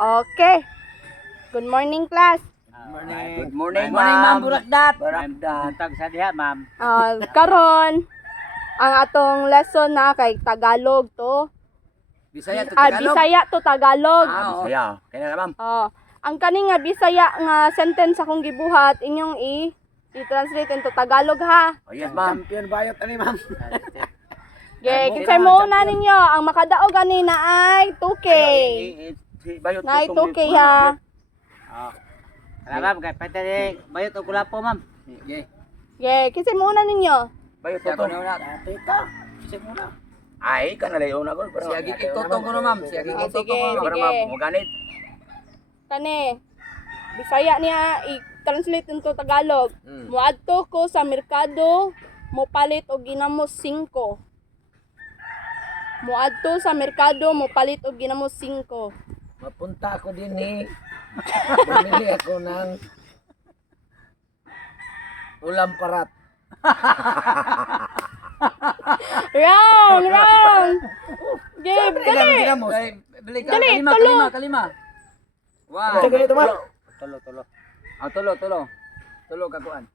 Okay. Good morning, class. Good morning, ma'am. Burakdat. Burakdat. Tag sa diha, ma'am. Karon ang atong lesson na kay Tagalog to. Bisaya to Tagalog. Bisaya to Tagalog. Bisaya. Kaya na, ma'am. Ang kani nga Bisaya nga sentence akong gibuhat inyong i-translate into Tagalog ha. Oh, yes, ma'am. Champion bayot ani, ma'am. Kinsay mo na ninyo ang makadaog kanina ay 2K. Bayot Na ko 2K ha. Ma'am, kay pwede bayot o kula po, ma'am. Kinsay mo na ninyo? Bayot Siya to. ko na. Tita. Siya muna. Ay, kanalayo na ko. Siya gikitotong ko na, ma'am. Siya sige, gikitotong ko na. Para sige. ma'am, muganit. Kani Bisaya niya i-translate into Tagalog. Muadto ko sa merkado, mopalit og ginamos 5. Muadto sa merkado, mopalit og ginamos 5. Mapunta ako din bumili ako ng ulam parat. Wrong! Game, dali! Bili ka. Dali, Kalima. Wow. Sige, ganito, ma'am. Tulo. Tulo kakuan.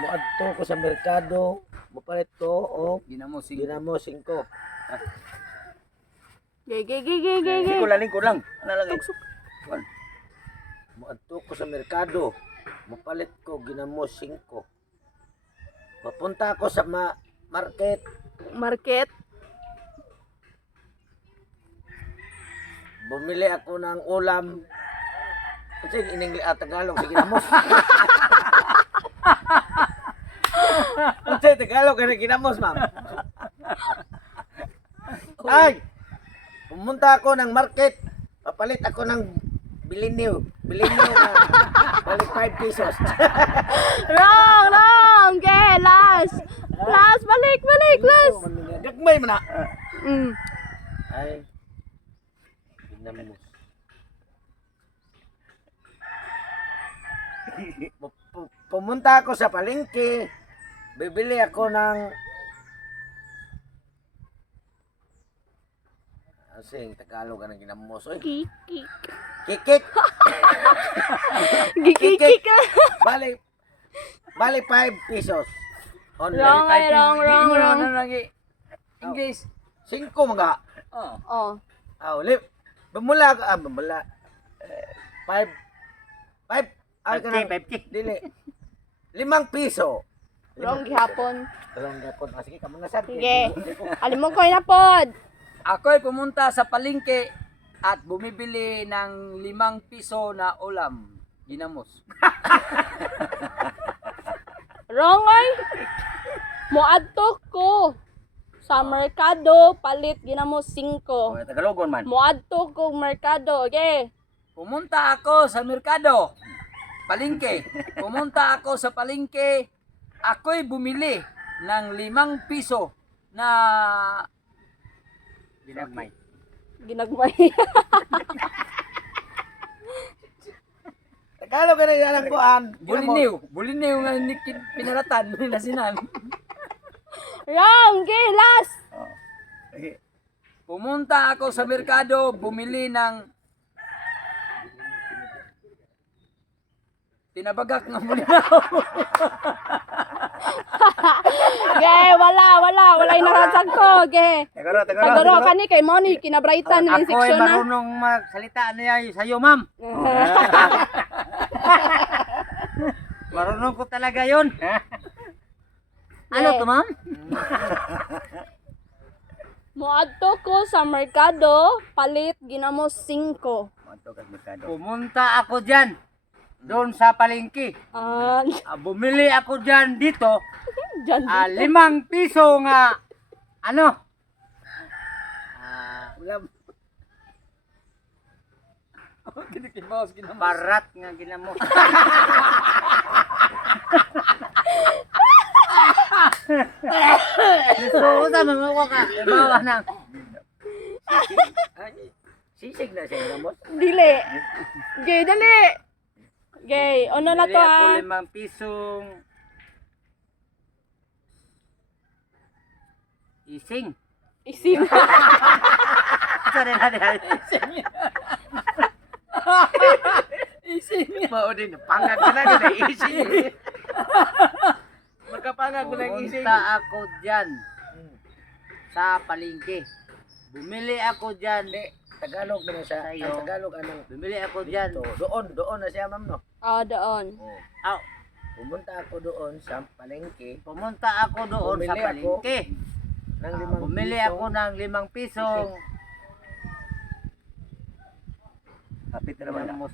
Muadto ko sa merkado, mupalit ko o Ginamo sing. ginamo 5. Hindi ko laling ko lang. Ano lang eh. Muadto ko sa merkado, mupalit ko ginamo 5. Mapunta ako sa market, Market. bumili ako ng ulam. Kasi Tagalog, sige ginamos. Kasi Tagalog kaya ginamos, ma'am. Ay! Pumunta ako ng market, papalit ako ng biliniw. Biliniw na balik 5 pesos. Wrong! Okay, last! Last, balik! Last! Gagmay mo na. Mm. Ay, ginamos. Pumunta ako sa palengke, bibili ako ng asing Tagalog ka ng ginamos. Oy, Kikik. kikik. Gikikik. Bali 5 pesos. Only. Wrong, ay, wrong. Ano lagi? English. 5 mga. Oh. Oh. Ulit. Bumula ako, bumula. 5. Ay, 50. Dili. 5 piso. Wrong gihapon. Talong gapon. Sige, kamo na sad. Sige. Alam mo ko na pod. Ako'y pumunta sa palengke at bumibili ng 5 piso na ulam. Ginamos. Wrong ay. Muadto ko sa merkado, palit ginamos 5. Oh, Tagalogon man. Muadto ko merkado. Okay. Pumunta ako sa merkado. Palengke. Pumunta ako sa palengke. Ako'y bumili ng 5 piso na Ginagmay. Ginagmay. Tagalog ka na yan ang kuan. Buliniw nga pinaratan na sinan. Wrong. Okay, last. Pumunta ako sa merkado, bumili ng tinabagak ng bulinaw. Okay, wala yung nakasag ko. Okay. Tagaro kani kay Moni kinabrightan ng Ako ay section na. marunong magsalita niya sa'yo, ma'am. Marunong ko talaga yun. Ano to, ma'am? Muadto ko sa merkado, palit ginamos 5. Pumunta ako dyan. Doon sa palengke. Bumili ako dyan dito. Diyan. 5 piso nga. Ano? Parat nga ginamo. Gusto sa mga waka. Bawa na. Sisig na siya ginamos. Dili. Gay, dali. Gay, ano na to Bili ako ha? 5 pisong ising. Ising. Sorry. Ising. Mao din pangag ka na gud ising. Magkapangag ko ng ising. Pumunta ako dyan sa palengke. Bumili ako dyan. Tagalog na siya. Sa'yo. Ang Tagalog anong Bumili ako dyan. doon na siya ma'am no. Doon. Oh. Aw, Pumunta ako doon sa palengke pumunta ako doon sa Bumili ako. palengke. ng 5 Bumili piso. ako ng 5 pisong. Kapit na naman. Ginamos.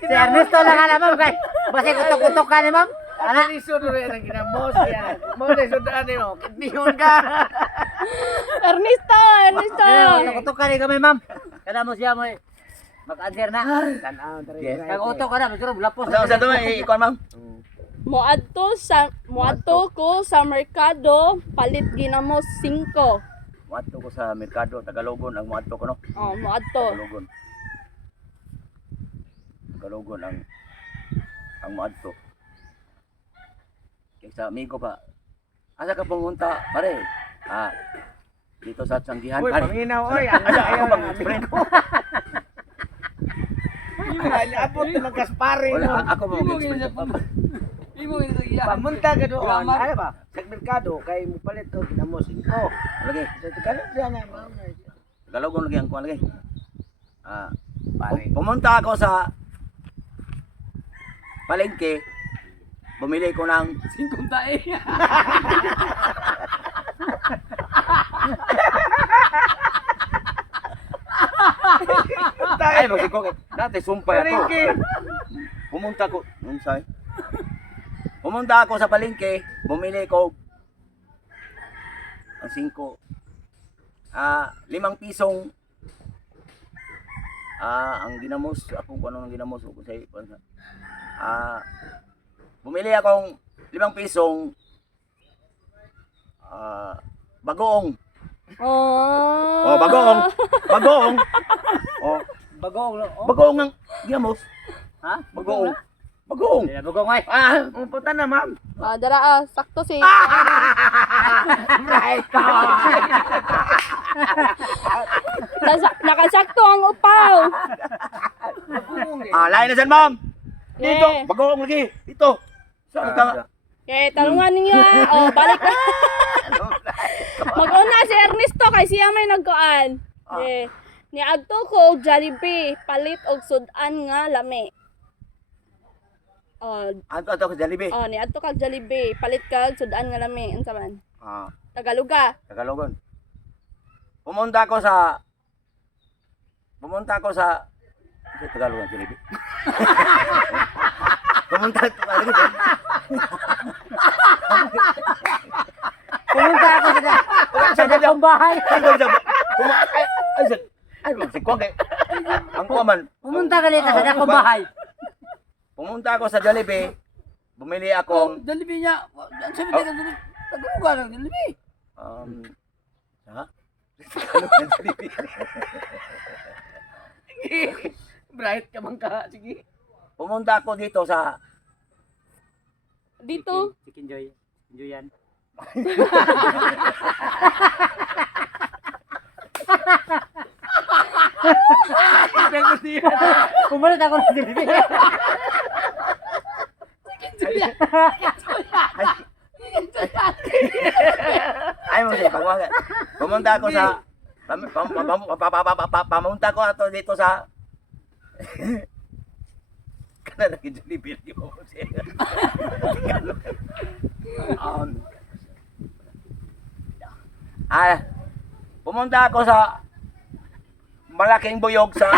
Si Ernesto lang alam ma'am kay basi kutok-kutok ka ni ma'am. Ano ni sud rin ang ginamos yan. Mo na sudan ni mo. Kidnihon ka. Ernesto! Ernesto! Kutok ka ni kami ma'am. Kada mo siya mo mag-answer na. Tanaw diri. Yes. Kag-utok ka na, pero lapos. Sa to ikaw ma'am. Moadto ko sa merkado, palit ginamos 5. Muadto ko sa merkado Tagalogon ang muadto ko no. Moadto. Tagalogon ang muadto. Kaysa amigo pa. Asa ka pumunta pare? Dito sa Tanggihan Uy, pare. paminaw oy. Ang ayaw Ako ng friend ko. Abot ng Gaspare Wala, no. ako mo expert. Imo ito iya. Pamunta ka doon. Grammar. Ano ba? Sa merkado kay mo palit ko ginamos 5. Lagi. Sa Tagalog siya na ma'am. Tagalogon lagi ang kuan lagi. Pare. Pumunta ako sa palengke. Bumili ko ng 5 tae. ay magsiko dati sumpay ako. Palengke. Pumunta ko, Pumunta ako sa palengke, bumili ko ang 5 5 pisong ang ginamos, ako kung ano ang ginamos ko sa bumili akong 5 pisong bagoong. Oh, bagoong. Bagoong. Oh, Bagong. bagoong ang ginamos. Ha? Bagoong. Bagoong. Dili bagong ay. Pupunta na ma'am. Dara, sakto si... Right ka. Nakasakto ang upaw. Lain na dyan, ma'am. Dito, Yeah. bagoong lagi. Dito. Saan ka? Okay, talungan ninyo ha. Balik na. Mag-una si Ernesto kay siya may nagkuan. Okay. Niadto ko og Jollibee, palit og sudan nga lami. Ato ko sa Jollibee. Niadto kag Jollibee, palit kag sudan nga lami. Unsa man? Tagaluga. Tagalogon. Pumunta ako sa Tagalogon, Jollibee. Pumunta ako Sa dakong bahay. Ay, magsikwag eh. Ang kuman. Pumunta ka dito sa dakong bahay. Pumunta ako sa Jollibee. Bumili akong Jollibee niya. Ang sabi ka Jollibee. Taguga ng Jollibee. ha? Bright ka man ka. Sige. Pumunta ako dito sa Dito. Chicken Joy. Enjoy yan. Pumunta ako ng Jollibee. ay mo siya pagwagan. Pumunta ako sa pamunta ko ato dito sa kana lagi Jollibee di mo siya. Pumunta ako sa malaking buyog sa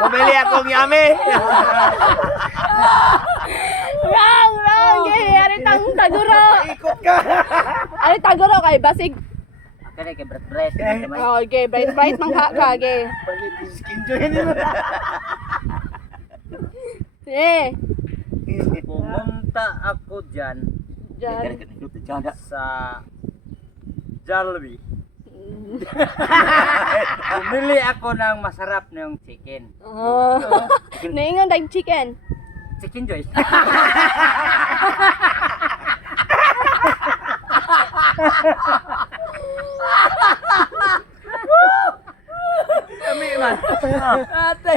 bumili akong yummy. Wrong! Ari tang taguro. Ikot ka. Ari taguro kay basig. Kaya kay breast. Okay, bright man ka kage. Palit skin joy ni mo. Pumunta ako dyan Jan. sa Jollibee. Bumili ako ng masarap na yung chicken. Oh. Naingon dag chicken. Chicken Joy. Kami man. Ate.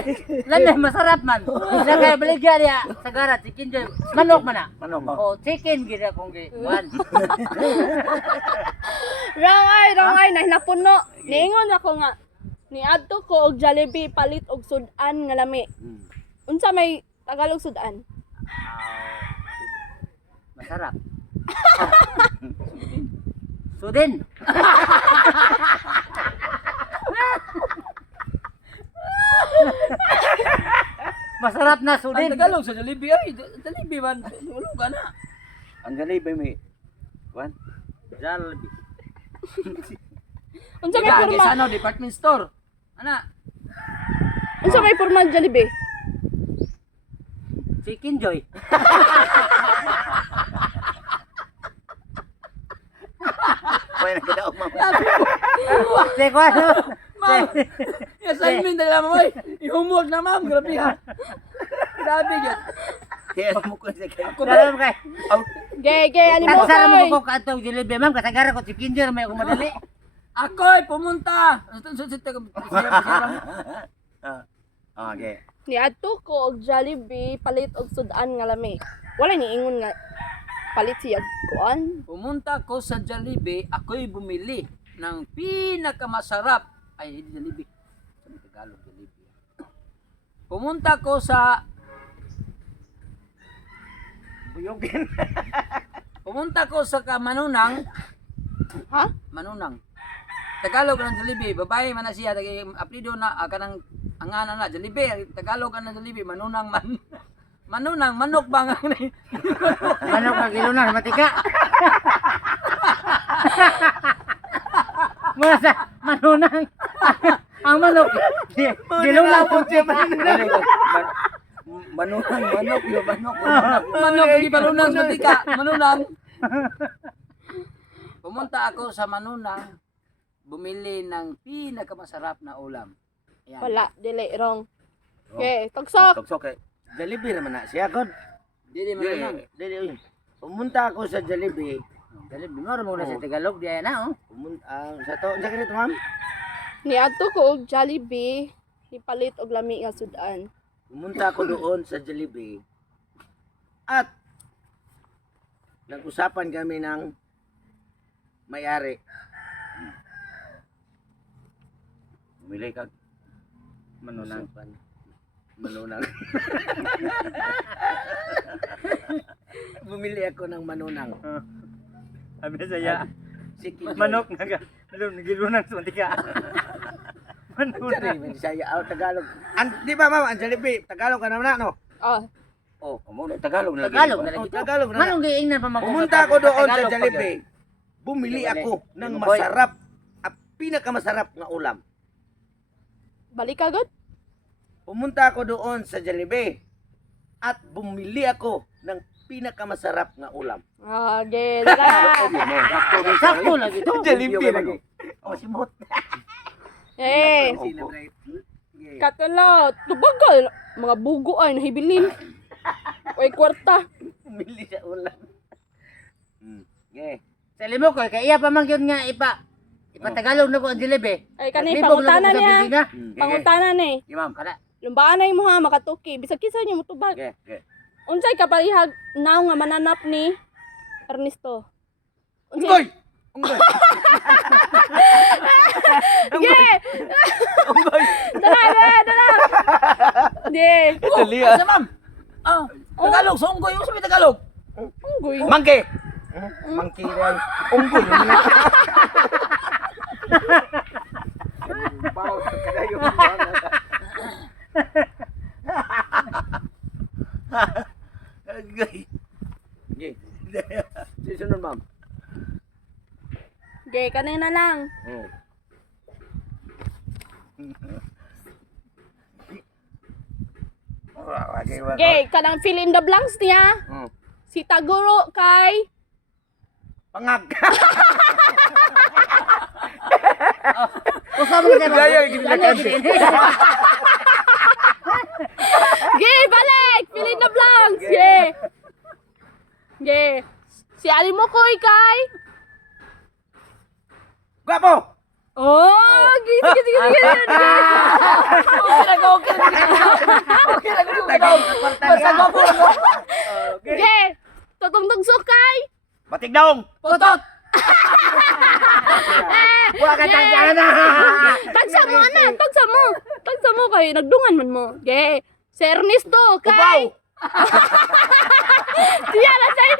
Lami, masarap man. Sa kaya baligya niya, sagara, chicken Joy. Manok man na. Manok. Oh, chicken gina kong giwan. Wrong ay napuno. Niingon ako nga. Niadto ko og Jollibee palit og sudan nga lami. Unsa may Tagalog sudan? Masarap. Sudin. Masarap na Ang sudin. Tagalog sa Jollibee ay Jollibee man. Ulo ka na. Ang Jollibee may kuan. Jollibee. Unsa may Diba, porma? kaysa ano, department store. Ana. Unsa may porma Jollibee? Chicken Joy. Pwede na kadaog ma'am. Sige, ano? Ma'am, assignment na lang mo. I-homework na ma'am, grabe ha. Grabe yan. Kaya mo ko sa kay. Salamat kay. Gay, alimutan. Kasara mo ko katong Jollibee, ma'am. Kasagara ko chicken Joy. May ako madali. Ako'y pumunta. Okay. Niadto ko og Jollibee palit og sudan nga lami. Wala ni ingon nga palit siya kuan. Pumunta ko sa Jollibee, ako'y bumili ng pinakamasarap. Ay, hindi Jollibee. Sa Tagalog, Jollibee. Pumunta ko sa Buyogin. Pumunta ko sa Manunang. Ha? Manunang. Tagalog ng Jollibee, babae man na siya, apelido na kanang angana na Jollibee, Tagalog ng Jollibee, Manunang man. Manunang manok ba nga ni? Manok ka kilo na, matika. Masa, manunang. Ang manok. Dilulaw po siya Manunang manok, yo manok. Manok di Manunang sa tika, Manunang. Pumunta ako sa Manunang, bumili ng pinakamasarap na ulam. Ayan. Wala, dili wrong. Okay, tugsok. Tugsok kay. Jollibee naman na siya god. Dili Manunang. Dili. Pumunta ako sa Jollibee. Jollibee mo rin muna sa Tagalog diya na, oh. Pumunta sa to, sa ganito ma'am. Niadto ko og Jollibee ipalit og lami nga sudan. Pumunta ako doon sa Jollibee. At nag-usapan kami ng may-ari. Bumili ka. Manunang. Manunang. Bumili ako ng manunang. Sabi saya, Sige. manok nagilunan sa matika. Manunang. Saya Tagalog. Di ba ma'am, ang Jollibee, Tagalog ka naman na, no? Oh, Oh, mo na Tagalog na. Tagalog na Oh, lagi. Tagalog na. Manong giingnan pa mag Pumunta ako doon sa Tagalog pa Jollibee. Bumili Bumili. ako ng Boy. masarap, at pinakamasarap na ulam. balik ka gud. Pumunta ako doon sa Jollibee at bumili ako ng pinakamasarap na ulam. Ah, gay. Dara. Sakto lagi to. Jollibee lagi. Oh, simot. Eh, katulot. Tubagal. Mga bugo ay nahibilin. Oy, kwarta. Bumili sa ulam. Yeah. Sa limo ko kay iya pa man gyud nga ipatagalog na ko ang Jollibee. Ay, kanay Libog pangutana na ko sa niya. bibig, ha? Pangutana ni. Imam. Kada. Lumbaan na mo ha, makatuki. Bisag kisa niyo mo tubag. Okay, okay. Unsay kaparihag naw nga mananap ni Ernesto? Unggoy! Unggoy! Yeah! Dala! Di. Dali ah. Sa ma'am. Ah, Tagalog, sa unggoy, usa may Tagalog. Unggoy. Mangke! Mangke rin. Unggoy! Bawa sa kalayo. Agay. Okay. Susunod ma'am. Gay, kanina lang. Gay, kanang fill in the blanks niya. Si Taguro kay Pangag! Usap mo sa Gaya, ginilakan. Ge, balik! Fill in the blanks! Ge! Ge! Si Ali mo ko kay? Gwapo! Oh! Ge, sige, sige, sige! Basta ko po. Ge! Tutungtong sukay! Batigdong! Putot. Wala ka tansya na! Tagsa mo, ana! Tagsa mo! Tagsa mo kay nagdungan man mo. Ge! Si Ernesto Upaw! kay... Diyan na say...